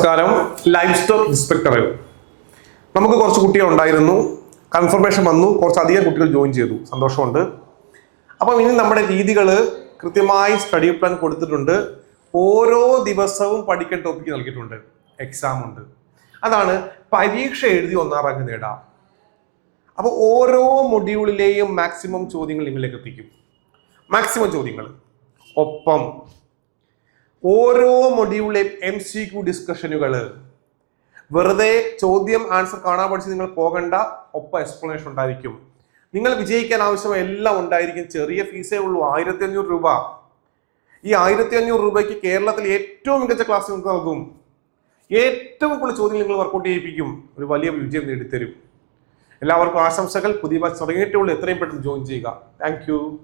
നമസ്കാരം. Life stock inspector നമുക്ക് കുറച്ച് കുട്ടികൾ ഉണ്ടായിരുന്നു. കൺഫർമേഷൻ വന്നു, കുറച്ചധികം കുട്ടികൾ ജോയിൻ ചെയ്തു. സന്തോഷമുണ്ട്. അപ്പം ഇനി നമ്മുടെ രീതികൾ കൃത്യമായി സ്റ്റഡി പ്ലാൻ കൊടുത്തിട്ടുണ്ട്. ഓരോ ദിവസവും പഠിക്കേണ്ട ടോപ്പിക്ക് നൽകിയിട്ടുണ്ട്. എക്സാം ഉണ്ട്. അതാണ് പരീക്ഷ എഴുതി 1ാം റാങ്ക് നേടാം. അപ്പോൾ ഓരോ മൊഡ്യൂളിലെയും മാക്സിമം ചോദ്യങ്ങൾ നിങ്ങളിലേക്ക് എത്തിക്കും. മാക്സിമം ചോദ്യങ്ങൾ. ഒപ്പം ഓരോ മൊഡ്യൂളിലെയും MCQ ഡിസ്കഷനുകൾ. വെറുതെ ചോദ്യം ആൻസർ കാണാൻ പഠിച്ച് നിങ്ങൾ പോകണ്ട. ഒപ്പം എക്സ്പ്ലനേഷൻ ഉണ്ടായിരിക്കും. നിങ്ങൾ വിജയിക്കാൻ ആവശ്യമായ എല്ലാം ഉണ്ടായിരിക്കും. ചെറിയ ഫീസേ ഉള്ളൂ, 1500 രൂപ. ഈ 1500 രൂപയ്ക്ക് കേരളത്തിൽ ഏറ്റവും മികച്ച ക്ലാസ് നിങ്ങൾക്ക് നൽകും. ഏറ്റവും കൂടുതൽ ചോദ്യങ്ങൾ നിങ്ങൾ വർക്കൗട്ട് ചെയ്യിപ്പിക്കും. ഒരു വലിയ വിജയം നേടിത്തരും. എല്ലാവർക്കും ആശംസകൾ. പുതിയ ബാച്ച് തുടങ്ങിയിട്ടുള്ളൂ. എത്രയും പെട്ടെന്ന് ജോയിൻ ചെയ്യുക. താങ്ക്